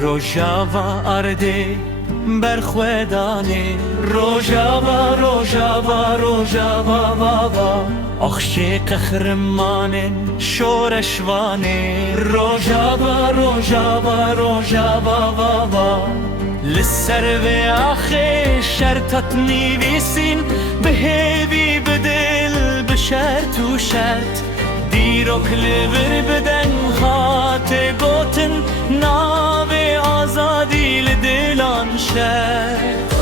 روژاوا ارده برخوادانه روژاوا روژاوا روژاوا واوا آخشی قهرمانن شورشوانه روژاوا روژاوا روژاوا واوا لسر و آخه شرطت نیویسین بهیوی بدل بشرط و شرط دیرو کلور بدن هات گوتن ناو آزادی لدلان شرط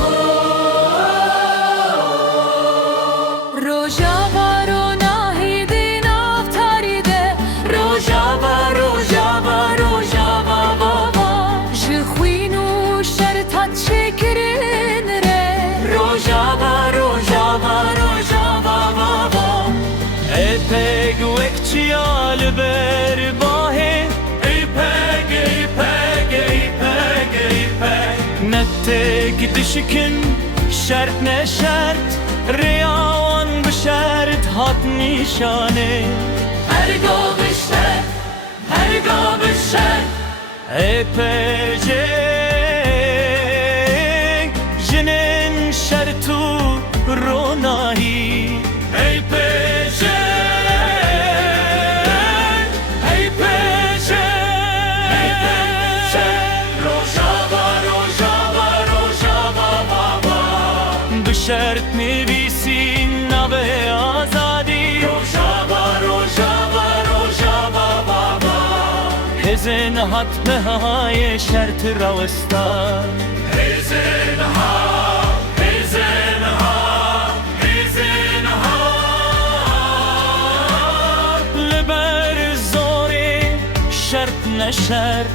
روژاوا رو ناهیدی نافتاریده روژاوا روژاوا روژاوا واوا جخوین و شرطت شکرین ره روژاوا روژاوا روژاوا واوا ایپگ وکچیال بر باهی ایپگ ایپگ ایپگ ایپگ نتگ دشکن شرط نشرط ریاوان بشرط هات نیشانه هرگاه بشتر هرگاه بشتر ایپج جنن شرطو روناهی ایپج ایپج روژاوا روژاوا روژاوا واوا بشرط نویسین نو آزادی روژاوا روژاوا روژاوا واوا هزن حتمه های شرط روستا هزن ها هزن ها هزن ها لبر زوری شرط نشرط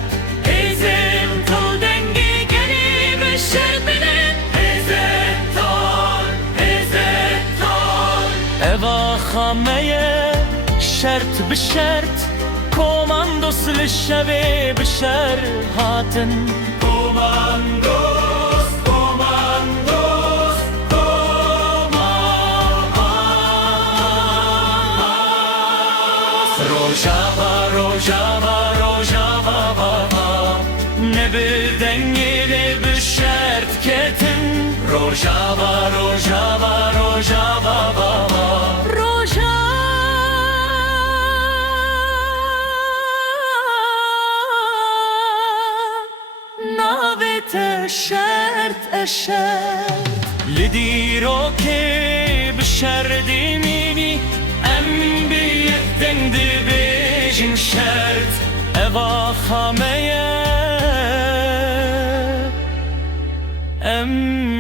هزن تو دنگی گری به شرط بنن هزن تال هزن تال اوا خامه شرط بشرط کوماندوس للشبه بشر هاتن کوماندوس کوماندوس کوماندوس روژاوا روژاوا روژاوا واوا نبردن یه بشرط کتن روژاوا روژاوا روژاوا واوا شرط اشرط لديرو كي بشردي ميني ام بيتن دبيجن شرط اوا خامية ام